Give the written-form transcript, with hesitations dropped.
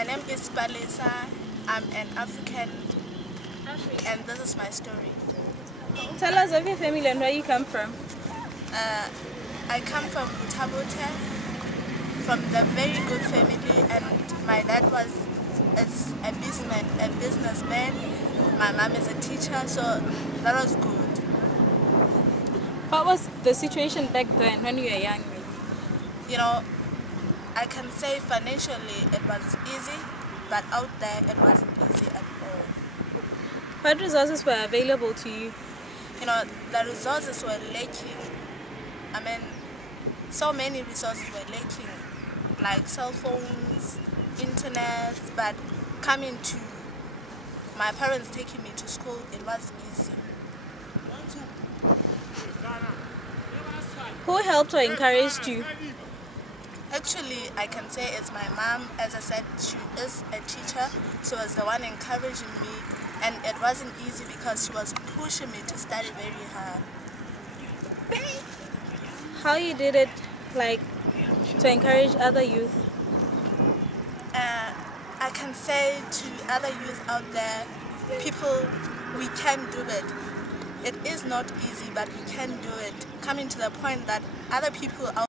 My name is Palesa. I'm an African, and this is my story. Tell us of your family and where you come from. I come from Butabote, from the very good family, and my dad is a businessman. My mom is a teacher, so that was good. What was the situation back then when you were young? You know, I can say financially it was easy, but out there it wasn't easy at all. What resources were available to you? You know, the resources were lacking. I mean, so many resources were lacking, like cell phones, internet, but coming to my parents taking me to school, it was easy. Who helped or encouraged you? Actually, I can say it's my mom. As I said, she is a teacher. She was the one encouraging me, and it wasn't easy because she was pushing me to study very hard. How you did it, like, to encourage other youth? I can say to other youth out there, people, we can do it. It is not easy, but we can do it. Coming to the point that other people out